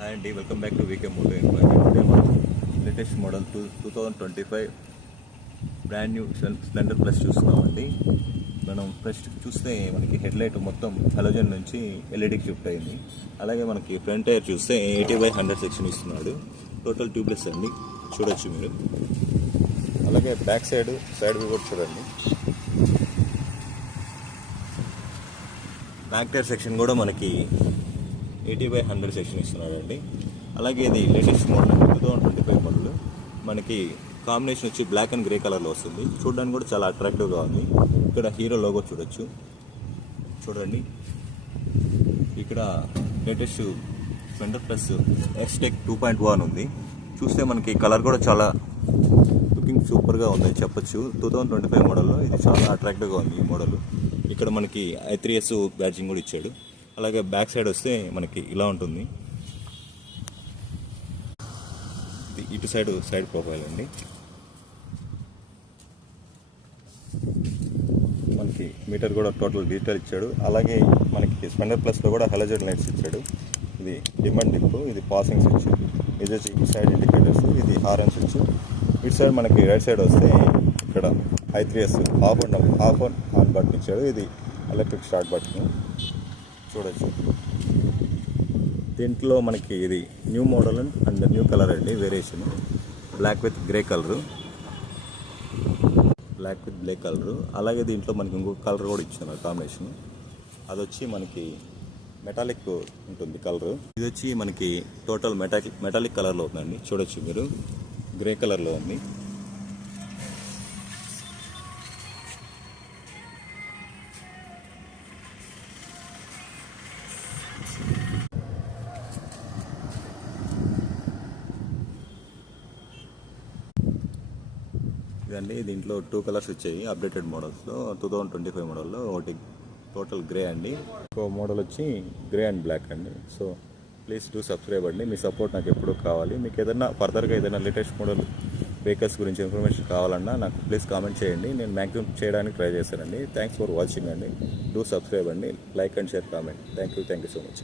Hi అండి, welcome back to VK moto info. Today మనం latest model 2025 brand new Splendor plus చూస్తున్నామండి. మనం first చూస్తే మనకి హెడ్లైట్ మొత్తం హలోజన్ నుంచి ఎల్ఈడికి షిఫ్ట్ అయింది. అలాగే మనకి ఫ్రంట్ టైర్ చూస్తే 80/100 సెక్షన్ ఇస్తున్నాడు. టోటల్ ట్యూబ్లెస్ అండి, చూడొచ్చు మీరు. అలాగే బ్యాక్ సైడ్ వ్యూ కూడా చూడండి. బ్యాక్ టైర్ సెక్షన్ కూడా మనకి 80/100 సెక్షన్ ఇస్తున్నాడండి. అలాగే ఇది లేటెస్ట్ మోడల్ 2025 మోడల్. మనకి కాంబినేషన్ వచ్చి బ్లాక్ అండ్ గ్రే కలర్లో వస్తుంది. చూడడానికి కూడా చాలా అట్రాక్టివ్గా ఉంది. ఇక్కడ హీరో లోగో చూడండి. ఇక్కడ లేటెస్ట్ స్ప్లెండర్ ప్లస్ ఎక్స్టెక్ 2.1 ఉంది. చూస్తే మనకి కలర్ కూడా చాలా లుకింగ్ సూపర్గా ఉందని చెప్పొచ్చు. 2025 మోడల్లో ఇది చాలా అట్రాక్టివ్గా ఉంది ఈ మోడల్. ఇక్కడ మనకి i3s బ్యాడ్జింగ్ కూడా ఇచ్చాడు. అలాగే బ్యాక్ సైడ్ వస్తే మనకి ఇలా ఉంటుంది. ఇది ఇటు సైడ్ ప్రొఫైల్ అండి. మనకి మీటర్ కూడా టోటల్ డీటెయిల్ ఇచ్చాడు. అలాగే మనకి స్ప్లెండర్ ప్లస్లో కూడా హలోజన్ లైట్స్ ఇచ్చాడు. ఇది డిమ్ అండ్ డిప్, ఇది పాసింగ్ స్విచ్, ఇది వచ్చి ఇటు సైడ్ ఇండికేటర్స్, ఇది హార్న్ స్విచ్. ఇటు సైడ్ మనకి రైట్ సైడ్ వస్తే ఇక్కడ i3s ఆఫ్ ఆన్ బటన్ ఇచ్చాడు. ఇది ఎలక్ట్రిక్ స్టార్ట్ బటన్ చూడొచ్చు. దీంట్లో మనకి ఇది new model and new colour అండి, variation black with black colour. అలాగే దీంట్లో మనకి ఇంకొక కలర్ కూడా ఇచ్చాను కాంబినేషన్. అది వచ్చి మనకి మెటాలిక్ ఉంటుంది కలరు. ఇది వచ్చి మనకి టోటల్ మెటాలిక్ కలర్లో ఉందండి, చూడొచ్చు మీరు. గ్రే కలర్లో ఉంది. ఇదండి, దీంట్లో 2 కలర్స్ వచ్చాయి అప్డేటెడ్ మోడల్స్లో. 2025 మోడల్లో ఒకటి టోటల్ గ్రే అండి, ఇంకో మోడల్ వచ్చి గ్రే అండ్ బ్లాక్ అండి. సో ప్లీజ్ డూ సబ్స్క్రైబ్ అండి. మీ సపోర్ట్ నాకు ఎప్పుడూ కావాలి. మీకు ఏదైనా ఫర్దర్గా ఏదైనా లేటెస్ట్ మోడల్ వెహికల్స్ గురించి ఇన్ఫర్మేషన్ కావాలన్నా నాకు ప్లీజ్ కామెంట్ చేయండి. నేను మ్యాక్సిమం చేయడానికి ట్రై చేస్తానండి. థ్యాంక్స్ ఫర్ వాచింగ్ అండి. డూ సబ్స్క్రైబ్ అండి. Like and share, comment. Thank you so much.